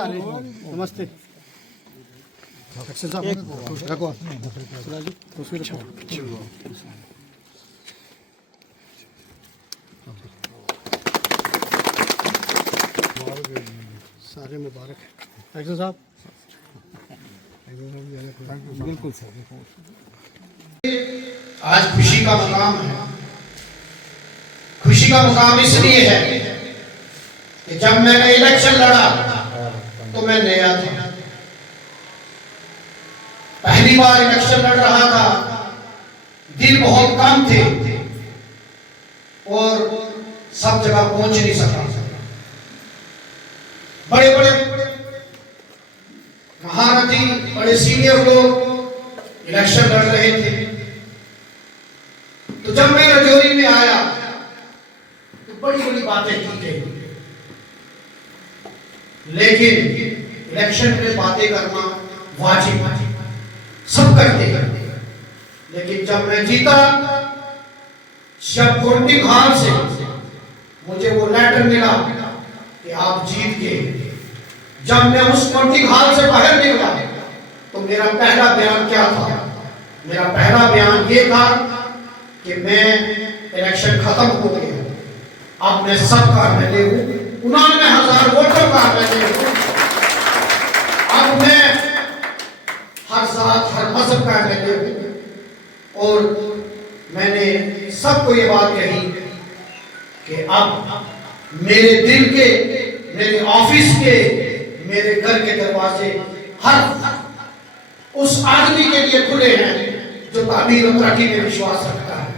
सारे नमस्ते रखो सारे मुबारक एक्शन साहब बिल्कुल सर। आज खुशी का मकाम है। खुशी का मकाम इसलिए है कि जब मैंने इलेक्शन लड़ा तो मैं नया था, पहली बार इलेक्शन लड़ रहा था, दिल बहुत कम थे और सब जगह पहुंच नहीं सका। बड़े बड़े महारथी, बड़े सीनियर लोग इलेक्शन लड़ रहे थे। तो जब मैं रजौरी में आया तो बड़ी बड़ी बातें की गई, लेकिन इलेक्शन में बातें करना वाजिब है, सब करते करते। लेकिन जब मैं जीता, जब कोर्टिंग हॉल से मुझे वो लेटर मिला कि आप जीत गए, जब मैं उस कोर्टिंग हॉल से बाहर निकला तो मेरा पहला बयान क्या था? मेरा पहला बयान ये था कि मैं इलेक्शन खत्म हो गया, अब मैं सबका एमएलए हूं, 99,000 वोटों का एमएलए हूं। अब मैं हर जात हर मजहब का एमएलए हूं। और मैंने सबको ये बात कही कि अब मेरे दिल के, मेरे ऑफिस के, मेरे घर के दरवाजे हर उस आदमी के लिए खुले हैं जो तामीर और तरक्की में विश्वास रखता है,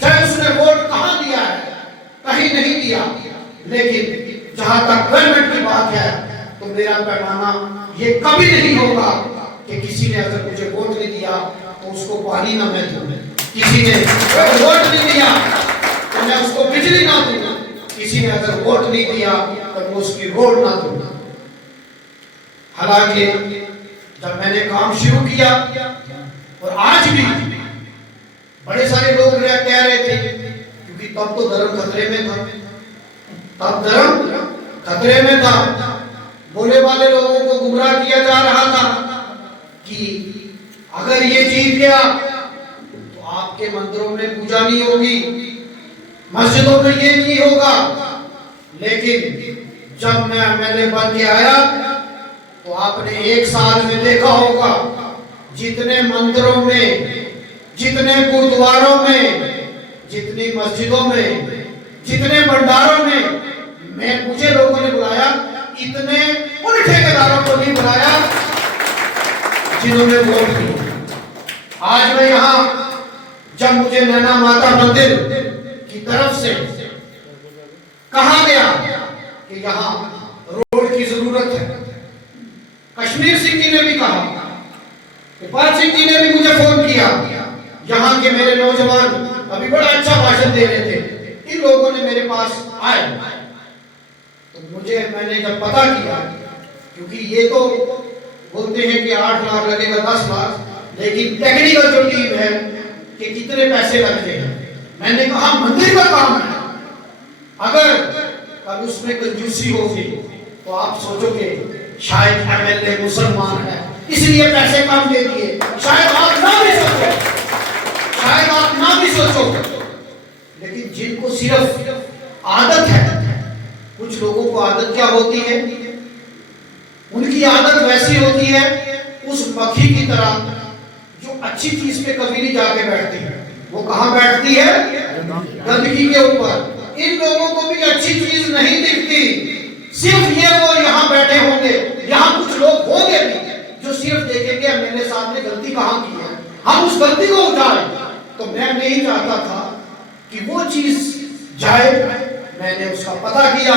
चाहे उसने वोट कहां दिया है, कहीं नहीं दिया। लेकिन जहां तक गवर्नमेंट की बात है तो मेरा पैमाना ये कभी नहीं होगा कि किसी ने अगर मुझे वोट नहीं दिया तो उसको पानी ना मैं दूं, किसी ने वोट नहीं दिया तो मैं उसको बिजली ना दूं, किसी ने अगर वोट नहीं दिया तो मैं उसकी रोड ना दूं। हालांकि जब मैंने काम शुरू किया और आज भी बड़े सारे लोग कह रहे थे, क्योंकि तब तो धर्म खतरे में था, तब धर्म खतरे में था, बोले वाले लोगों को गुमराह किया जा रहा था कि अगर ये जीत गया तो आपके मंदिरों में पूजा नहीं होगी, मस्जिदों में ये नहीं होगा। लेकिन जब मैं एमएलए बन के आया तो आपने एक साल में देखा होगा जितने मंदिरों में, जितने गुरुद्वारों में, जितनी मस्जिदों में, जितने भंडारों में मुझे लोगों ने बुलाया, इतने उन ठेकेदारों को नहीं बुलाया जिन्होंने वोट दिया। आज मैं यहाँ जब मुझे नैना माता मंदिर की तरफ से कहा गया कि यहाँ रोड की जरूरत है, कश्मीर सिंह जी ने भी कहा, इकबाल सिंह जी ने भी मुझे फोन किया, यहाँ के मेरे नौजवान अभी बड़ा अच्छा भाषण दे रहे थे, इन लोगों ने मेरे पास आए तो मैंने जब पता किया, क्योंकि ये तो बोलते हैं कि 8 लाख लगेगा 10 लाख, लेकिन टेक्निकल जो टीम है कि कितने पैसे लगते हैं, मैंने कहा मंदिर का काम है, अगर कल उसमें कंजूसी होगी तो आप सोचोगे शायद एमएलए मुसलमान है इसलिए पैसे कम दे दिए, शायद आप ना भी सोचो, शायद आप ना भी सोचो। लेकिन जिनको सिर्फ आदत है, कुछ लोगों को आदत क्या होती है, उनकी आदत वैसी होती है उस मक्खी की तरह जो अच्छी चीज पे कभी नहीं जाके बैठती है, वो कहां बैठती है? गंदगी के ऊपर। इन लोगों को भी अच्छी चीज नहीं दिखती, सिर्फ ये वो यहाँ बैठे होंगे, यहाँ कुछ लोग होंगे भी जो सिर्फ देखेंगे एमएलए साहब ने गलती कहां की है, हम उस गलती को उठाएं। तो मैं नहीं चाहता था कि वो चीज जाए। मैंने उसका पता किया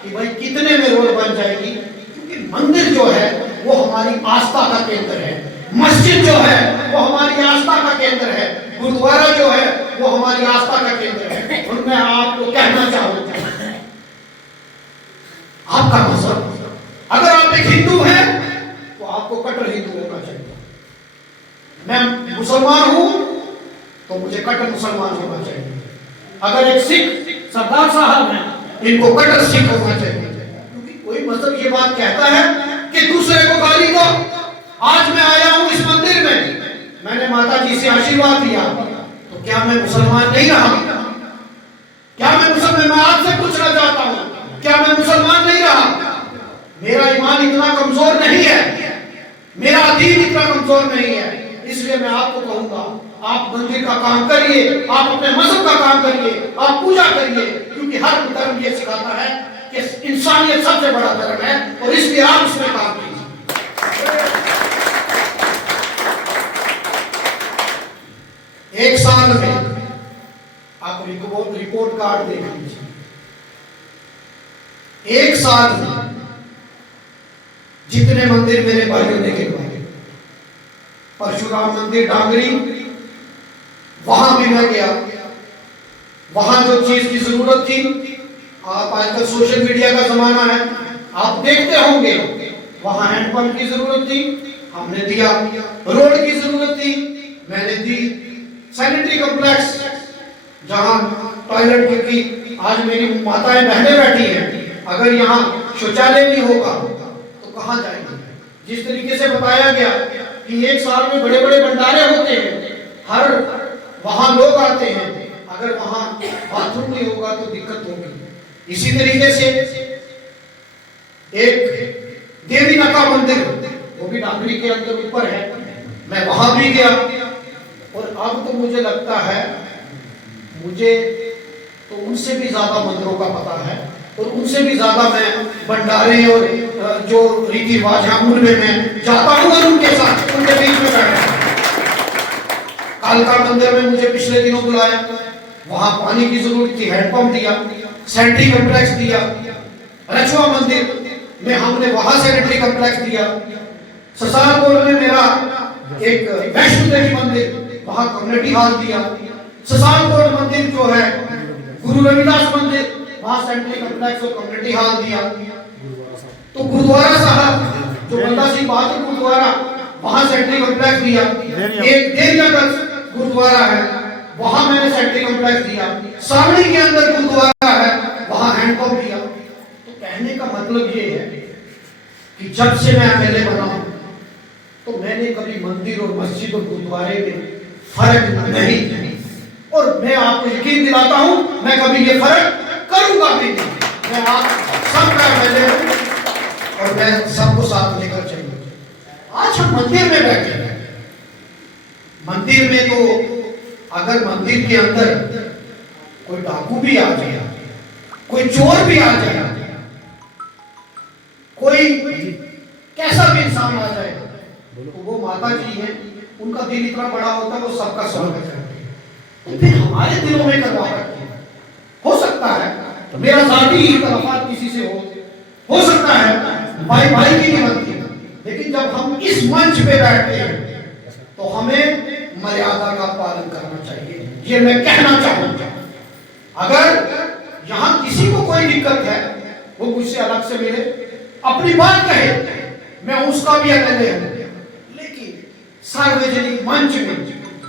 कि भाई कितने में रोड बन जाएगी, क्योंकि मंदिर जो है वो हमारी आस्था का केंद्र है, मस्जिद जो है वो हमारी आस्था का केंद्र है, गुरुद्वारा जो है वो हमारी आस्था का केंद्र है। और मैं आपको कहना चाहूंगा, आपका मजहब, अगर आप एक हिंदू हैं तो आपको कट्टर हिंदू होना चाहिए। मैं मुसलमान हूं तो मुझे कट्टर मुसलमान होना चाहिए। अगर एक सिख सरदार साहब हैं, इनको कट्टर सिख होना चाहिए, क्योंकि कोई मजहब ये बात कहता है कि दूसरे को गाली दो। आज मैं आया हूं इस मंदिर में, मैंने माता जी से आशीर्वाद लिया, तो क्या मैं मुसलमान नहीं रहा? क्या मैं मुसलमान? मैं आपसे पूछना चाहता हूं, क्या मैं मुसलमान नहीं रहा? मेरा ईमान इतना कमजोर नहीं है, मेरा दीन इतना कमजोर नहीं है। इसलिए मैं आपको कहूंगा, आप मंदिर का काम करिए, आप अपने मजहब का काम करिए, आप पूजा करिए, क्योंकि हर धर्म ये सिखाता है कि इंसानियत सबसे बड़ा धर्म है, और इसलिए आप उसमें काम कीजिए। एक साल में आप रिपोर्ट कार्ड देख लीजिए, एक साल में जितने मंदिर मेरे भाइयों ने गिरवाए, परशुराम मंदिर डांगरी, वहां भी मैं गया, वहां जो चीज की जरूरत थी, आप आजकल सोशल मीडिया का जमाना है, आप देखते होंगे, वहां हैंडपंप की जरूरत थी, हमने दिया, रोड की जरूरत थी, मैंने दी, सैनिटरी कॉम्प्लेक्स जहां टॉयलेट, क्योंकि आज मेरी माताएं बहनें बैठी हैं, अगर यहाँ शौचालय नहीं होगा तो कहां जाएंगे? जिस तरीके से बताया गया कि एक साल में बड़े बड़े भंडारे होते हैं, हर वहां लोग आते हैं, अगर वहां बाथरूम नहीं होगा तो दिक्कत होगी। इसी तरीके से एक देवी नका मंदिर, वो भी डांगरी के अंदर ऊपर है, मैं वहां भी गया, और अब तो मुझे लगता है, मुझे तो उनसे भी ज्यादा मंदिरों का पता है, और उनसे भी ज्यादा मैं भंडारे और जो रीति रिवाज है उनमें मैं जाता हूं, और उनके साथ उनके बीच में बैठता हूं। कालका मंदिर में मुझे पिछले दिनों बुलाया, वहां पानी की जरूरत थी, हैंडपंप दिया, सैनिटरी कॉम्प्लेक्स दिया। रचुआ मंदिर में हमने वहां सैनिटरी कॉम्प्लेक्स दिया। ससारकोट में मेरा एक वैष्णो देवी मंदिर, वहां कम्युनिटी हॉल दिया। ससारकोट मंदिर जो है गुरु रविदास मंदिर, वहां सैनिटरी कॉम्प्लेक्स और कम्युनिटी हॉल दिया। तो गुरुद्वारा साहब जो बंदा सिंह बहादुर गुरुद्वारा, वहां सैनिटरी कॉम्प्लेक्स दिया। एक देरियागंज गुरुद्वारा है, वहां मैंने सैनिटरी कॉम्प्लेक्स दिया। सावड़ी के अंदर गुरुद्वारा है, वहां हैंडपंप दिया। तो कहने का मतलब ये है कि जब से मैं एमएलए बना हूं, तो मैंने कभी मंदिर और मस्जिद और गुरुद्वारे में फर्क नहीं, और मैं आपको यकीन दिलाता हूं, मैं कभी ये फर्क करूंगा भी नहीं। मैं आप सबका एमएलए हूं, और मैं सबको साथ लेकर चलूंगा। आज हम मंदिर में बैठे हैं, मंदिर में तो अगर मंदिर के अंदर कोई डाकू भी आ जाए, कोई चोर भी आ जाए, कोई कैसा भी इंसान आ जाए, तो वो माता जी हैं, उनका दिल इतना बड़ा होता है, वो सबका स्वागत करते हैं। तो फिर हमारे दिलों में करवाहट हो सकता है, मेरा जाती इख्तिलाफात किसी से हो सकता है, भाई भाई की नहीं बनती, लेकिन जब हम इस मंच पे बैठते हैं तो हमें मर्यादा का पालन करना चाहिए, ये मैं कहना चाहूंगा। अगर यहाँ किसी को कोई दिक्कत है, वो मुझसे अलग से मिले, अपनी बात कहे, मैं उसका भी एमएलए हूं, लेकिन सार्वजनिक मंच में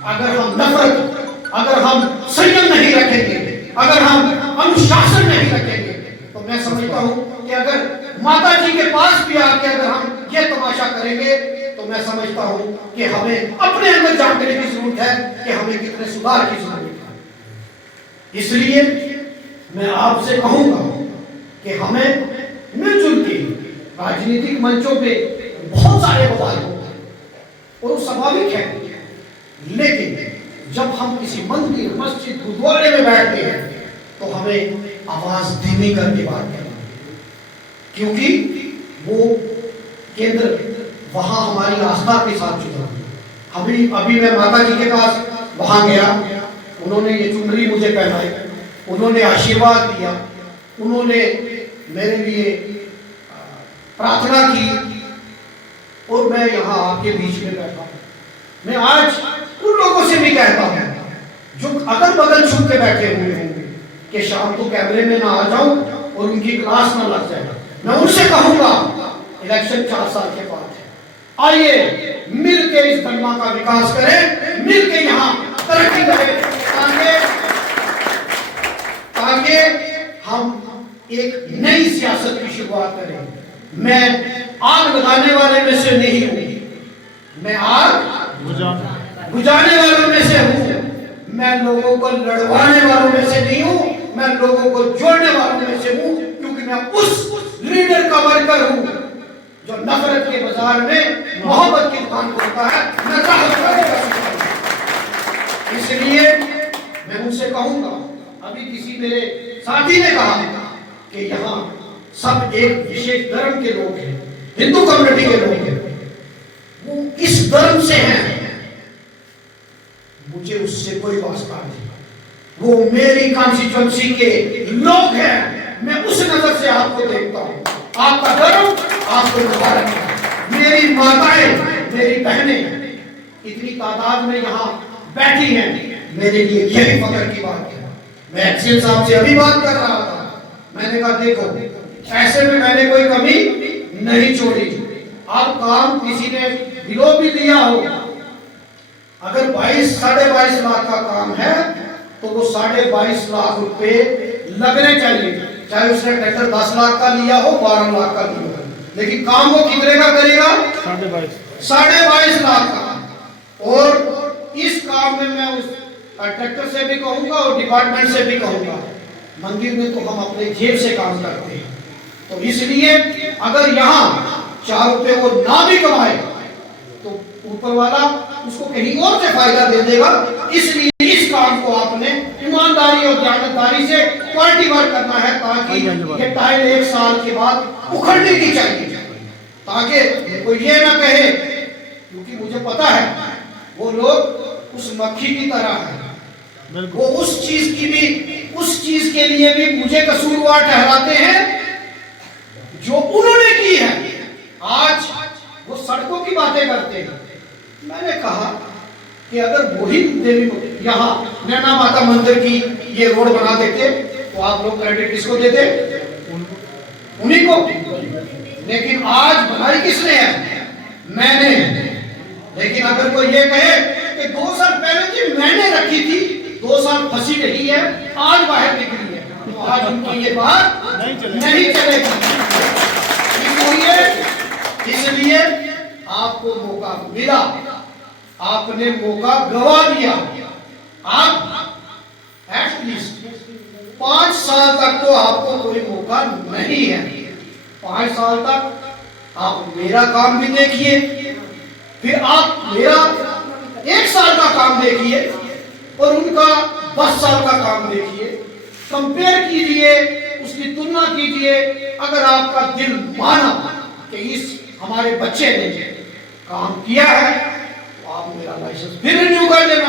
अगर हम नफरत, अगर हम संयम नहीं रखेंगे, अगर हम अनुशासन नहीं रखेंगे, तो मैं समझता हूं कि अगर माता जी के पास भी आके अगर हम ये तमाशा करेंगे, तो मैं समझता हूं कि हमें अपने अंदर जानने की जरूरत है कि हमें कितने सुधार की जरूरत है। इसलिए मैं आपसे कहूंगा कि हमें मिलजुल के राजनीतिक मंचों पे बहुत सारे बवाल होते हैं, और वो स्वाभाविक है, लेकिन जब हम किसी मंदिर, मस्जिद, गुरुद्वारे में बैठते हैं, तो हमें आवाज धीमी करके बात करना, क्योंकि वो केंद्र वहां हमारी आस्था के साथ जुड़ा है। अभी मैं माता जी के पास वहां गया, उन्होंने ये चुनरी मुझे पहनाई, उन्होंने आशीर्वाद दिया, उन्होंने मेरे लिए प्रार्थना की, और मैं यहाँ आपके बीच में बैठा हूँ। मैं आज उन लोगों से भी कहता हूँ जो अगल बगल छुप के बैठे हुए होंगे कि शाम को कैमरे में ना आ जाऊं और उनकी क्लास ना लग जाए, मैं उनसे कहूंगा इलेक्शन 4 साल के बाद है, आइए मिलके इस गन्ना का विकास करें, मिलके यहाँ तरक्की करें, ताकि हम एक नई सियासत की शुरुआत करें। मैं आग लगाने वाले में से नहीं हूं, मैं आग बुझाने वालों में से हूं। मैं लोगों को लड़वाने वालों में से नहीं हूं, मैं लोगों को जोड़ने वालों में से हूं, क्योंकि मैं उस लीडर का वर्कर हूं जो नफरत के बाजार में मोहब्बत की दुकान खोलता है। मैं इसलिए मैं उनसे कहूंगा, अभी किसी मेरे साथी ने कहा कि यहाँ सब एक विशेष धर्म के लोग हैं, हिंदू कम्युनिटी के लोग हैं, वो किस धर्म से हैं मुझे उससे कोई वास्ता नहीं, वो मेरी कॉन्स्टिट्यूएंसी के लोग हैं। मैं उस नजर से आपको देखता हूं। आपका धर्म आपको मुबारक है। मेरी माताएं, मेरी बहनें इतनी तादाद में यहाँ बैठी हैं, मेरे लिए यही फख्र की बात है। मैं एक्सेल साहब से अभी बात कर रहा था, मैंने कहा देखो ऐसे में मैंने कोई कमी नहीं छोड़ी। अब काम किसी ने बिलो भी दिया हो, अगर 22-22.5 लाख का काम है तो वो 22.5 लाख रुपए लगने चाहिए, चाहे उसने ट्रैक्टर 10 लाख का लिया हो, 12 लाख का लिया हो, लेकिन काम वो कितने का करेगा? 22.5 लाख का। और इस काम में मैं उस ट्रैक्टर से भी कहूंगा और डिपार्टमेंट से भी कहूंगा, मंदिर में तो हम अपने जेब से काम करते हैं, तो इसलिए अगर यहाँ 4 रुपए वो ना भी कमाए तो ऊपर वाला उसको कहीं और से फायदा दे देगा। इसलिए इस काम को आपने ईमानदारी और जानकारी से क्वालिटी वर्क करना है, ताकि ये टाइल 1 साल के बाद उखड़ने की चाहिए, ताकि कोई ये ना कहे, क्योंकि मुझे पता है वो लोग उस मक्खी की तरह है, वो उस चीज के लिए भी मुझे कसूरवार ठहराते हैं जो उन्होंने की है। आज वो सड़कों की बातें करते हैं। मैंने कहा कि अगर वही देवी यहाँ नैना माता मंदिर की ये रोड बना देते तो आप लोग क्रेडिट किसको देते? उन्हीं को। लेकिन आज बनाई किसने है? मैंने। लेकिन अगर कोई ये कहे कि 2 साल पहले जी मैंने रखी थी, 2 साल फंसी रही है, आज बाहर निकली है, तो आज उनकी ये बात नहीं चलेगी। इसलिए आपको मौका मिला, आपने मौका गवा दिया। आप एटलीस्ट 5 साल तक तो आपको कोई मौका नहीं है। 5 साल तक आप मेरा काम भी देखिए, फिर आप मेरा 1 साल का काम देखिए और उनका 10 साल का काम देखिए, कंपेयर कीजिए, उसकी तुलना कीजिए। अगर आपका दिल माना कि इस हमारे बच्चे ने काम किया है तो आप मेरा लाइसेंस फिर रिन्यू कर देना।